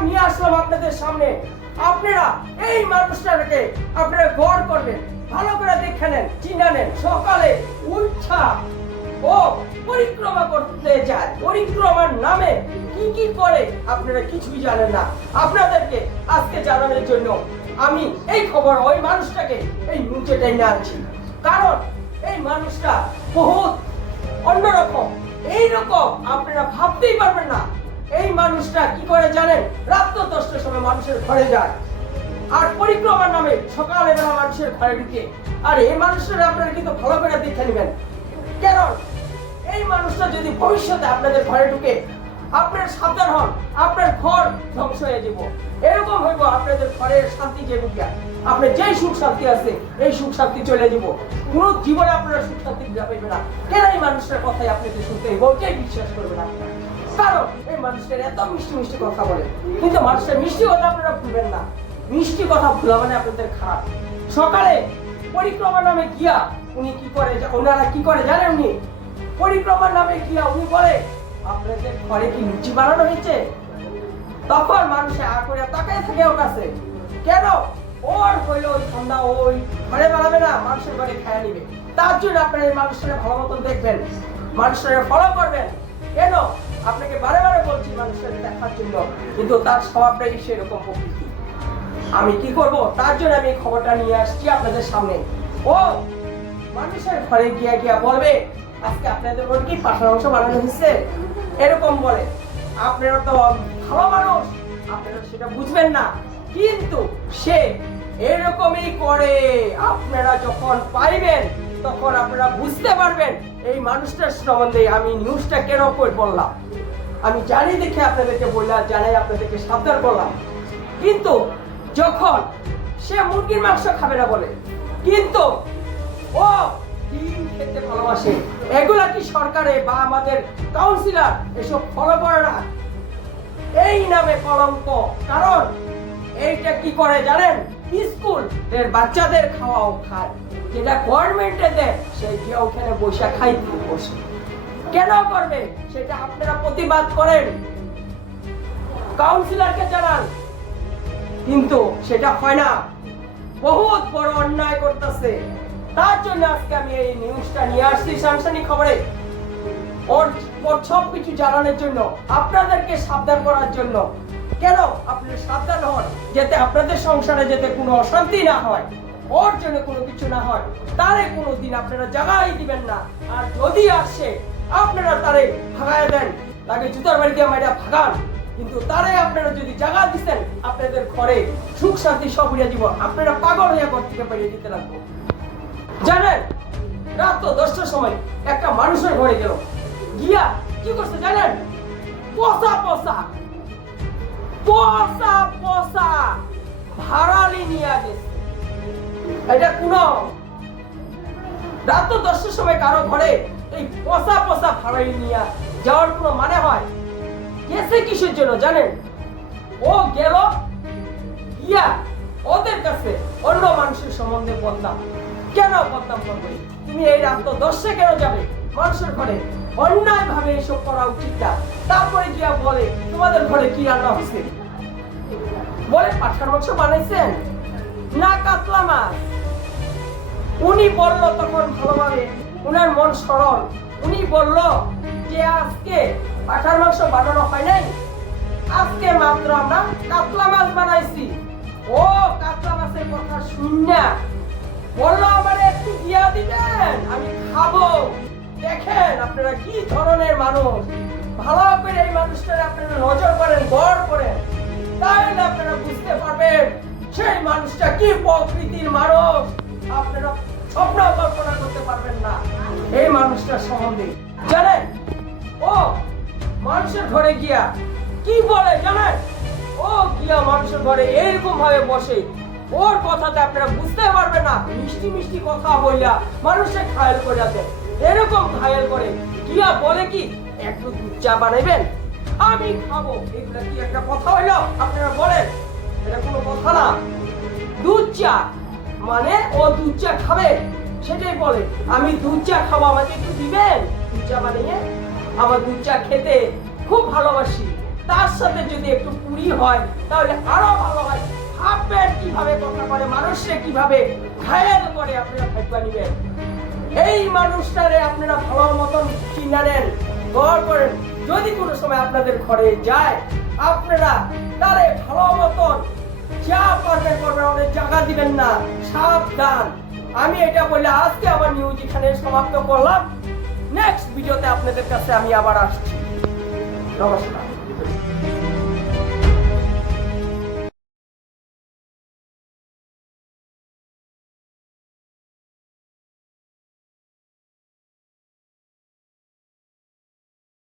খবর নিয়ে আসলাম আপনাদের সামনে। আপনারা এই মানুষটাকে আপনারা গড় করবেন, ভালো করে দেখে নেন, চিনা নেন। সকালে উঠা ও পরিক্রমা করতে যায়, পরিক্রমার নামে কি কি করে আপনারা কিছুই জানেন না। আপনাদেরকে আজকে জানানোর জন্য আমি এই খবর ওই মানুষটাকে এই নিউজে টেনে আনছি, কারণ এই মানুষটা বহুত অন্যরকম। এইরকম আপনারা ভাবতেই পারবেন না। এই মানুষটা কি করে জানেন? রাত 10টার সময় মানুষের ঘরে যায় আর পরিক্রমার নামে সকালে বেলা মানুষের ঘরে ঢুকে। আর এই মানুষটা আপনারা কিন্তু ভালো করে দেখে নেবেন, কারণ এই মানুষটা যদি ভবিষ্যতে আপনাদের ঘরে ঢুকে, আপনারা সাবধান হন, আপনার ঘর ধ্বংস হয়ে যাব। এরকম হইব আপনাদের ঘরের শান্তি যে বুঝিয়া আপনার যেই সুখ শান্তি আছে এই সুখ শান্তি চলে যাব। কোন জীবনে আপনারা সুখ শান্তি পাইবে না। কেন এই মানুষটার কথাই আপনাদের শুনতে হইব, কেউ বিশ্বাস করবে না। কারণ এই মানুষটার এত মিষ্টি মিষ্টি কথা বলে, কিন্তু মানুষের মিষ্টি কথা আপনারা ভুলবেন না। মিষ্টি কথা ভুলা মানে আপনাদের খারাপ। সকালে পরিক্রমার নামে গিয়া উনি কি করে, ওনারা কি করে জানেন? উনি পরিক্রমার নামে গিয়া উনি বলে, আপনাদের ঘরে কি লুচি বানানো হয়েছে? তখন মানুষে করে তাকায় থাকে ওর কাছে। কেন? ওর হইলো ওই ঠান্ডা, ওই ঘরে বানাবে না, মানুষের ঘরে খায় নিবে। তার জন্য আপনারা এই মানুষের ভালো মতন দেখবেন, মানুষের ফলো করবেন। কেন? আপনাকে বারে বারে বলছি মানুষের দেখার জন্য, কিন্তু তার স্বভাবটাই সেরকম প্রকৃতি। আমি কি করব? তার জন্য আমি খবরটা নিয়ে আসছি আপনাদের সামনে। ও মানুষের ঘরে গিয়া গিয়া বলবে, আজকে আপনাদের ঘরে কি পাঁঠার মাংস বানানো হয়েছে, এরকম বলে। আপনারা তো ভালো মানুষ, আপনারা সেটা বুঝবেন না, কিন্তু সে এরকমই করে। আপনারা যখন পাইবেন তখন আপনারা বুঝতে পারবেন এই মানুষটার সম্বন্ধে আমি নিউজটা কেন করে বললাম। আমি জানি দেখে আপনাদেরকে বললাম, জানাই আপনাদেরকে সাবধান করলাম। কিন্তু যখন সে মুরগির মাংস খাবে না বলে, কিন্তু ও ডিম খেতে ভালোবাসে, এগুলা কি সরকারে বা আমাদের কাউন্সিলর এসব ফলো করে না? এই নামে কলঙ্ক। কারণ এইটা কি করে জানেন? স্কুল এর বাচ্চাদের খাওয়াও খায়, যেটা গভর্নমেন্টে দেয় সেই গিয়ে ওখানে বসে খাইতে বসে। কেন করবে সেটা আপনারা প্রতিবাদ করেন, কাউন্সিলরকে জানান, কিন্তু সেটা হয় না। বহুত বড় অন্যায় করতেছে। তার জন্য আজকে আমি এই নিউজটা নিয়ে আসছি সাংসারিক খবরে, ওর সব কিছু জানানোর জন্য, আপনাদেরকে সাবধান করার জন্য। কেন? আপনারা সাবধান হন যাতে আপনাদের সংসারে যাতে কোনো অশান্তি না হয়, ওর জন্য কোনো কিছু না হয়। তারে কোনোদিন আপনারা জাগাই দিবেন না। আর যদি আসে আপনারা তারে ভাগায় দেন, তাকে জুতার বাড়ি দিয়ে মাইরা ভাগান, কিন্তু তারে আপনারা যদি জাগা দিচ্ছেন আপনাদের ঘরে সুখ শান্তি সব উড়িয়ে দিব। আপনারা পাগল হয়ে ঘর থেকে বেরিয়ে দিতে লাগবো। জানেন রাত 10টার সময় একটা মানুষের ঘরে গেল, গিয়া কি করছে জানেন? পচা পচা পচা পচা ভাড়ালি নিয়ে গেছে। এটা কোন রাত 10টার সময় কারো ঘরে এই পচা পচা ভাড়ালি নিয়ে যাওয়ার কোনো মানে হয়? গেছে কিসের জন্য জানেন? ও গেল গিয়া ওদের কাছে অন্য মানুষের সম্বন্ধে বদনাম। কেন বদনাম করবে? তুমি এই রাত 10টায় কেন যাবে মানুষের ঘরে? অন্যায় ভাবে এসব করা উচিত না। তারপরে গিয়া বলে তোমাদের ঘরে কি রান্না হয়েছে? বলে পাঠার মাংস বানাইছেন না কাতলা মাছ। উনি বলল তখন ভালোভাবে, উনার মন সরল, উনি বলল যে আজকে পাঠার মাংস বানানো হয় নাই, আজকে মাত্র আমরা কাতলা মাছ বানাইছি। ও কাতলা মাছের কথা শুননা বললো আমার একটু দিয়া দিবেন, আমি খাবো। দেখেন আপনারা কি ধরনের মানুষ। ভালো করে এই মানুষটার আপনারা নজর করেন, গড় করেন, তাহলে আপনারা বুঝতে পারবেন সেই মানুষটা কি প্রকৃতির মানুষ। আপনারা স্বপ্ন কল্পনা করতে পারবেন না এই মানুষটার সম্বন্ধে। জানেন ও মানুষের ঘরে গিয়া কি বলে জানেন? ও গিয়া মানুষের ঘরে এরকম ভাবে বসে, ওর কথাতে আপনারা বুঝতে পারবেন না। মিষ্টি মিষ্টি কথা বইলা মানুষের ঘায়েল করে দেয়, এরকম ঘায়েল করে গিয়া বলে কি একটু দুধ চা বানাইবেন, আমি খাবো। এগুলা কি একটা কথা হইলো? আপনারা বলেন এটা কোনো কথা না। দুধ চা মানে ও দুধ চা খাবে, সেটাই বলে আমি দুধ চা খাবো, আমাকে একটু দিবেন দুধ চা বানিয়ে। আমার দুধ চা খেতে খুব ভালোবাসি, তার সাথে যদি একটু পুরি হয় তাহলে আরো ভালো হয়। ভাববেন কিভাবে কথা বলে, মানুষকে কিভাবে ঘায়াল করে, আপনারা ভাববা নিবেন। এই মানুষটারে আপনারা ভালো মতন চিনা নেন, গড় করেন। যদি কোনো সময় আপনাদের ঘরে যায়, আপনারা তারে ভালো মতন যা পারবেন করবেন, ওদের জায়গা দিবেন না, সাবধান। আমি এটা বলে আজকে আমার নিউজ এখানে সমাপ্ত করলাম। নেক্সট ভিডিওতে আপনাদের কাছে আমি আবার আসছি। নমস্কার।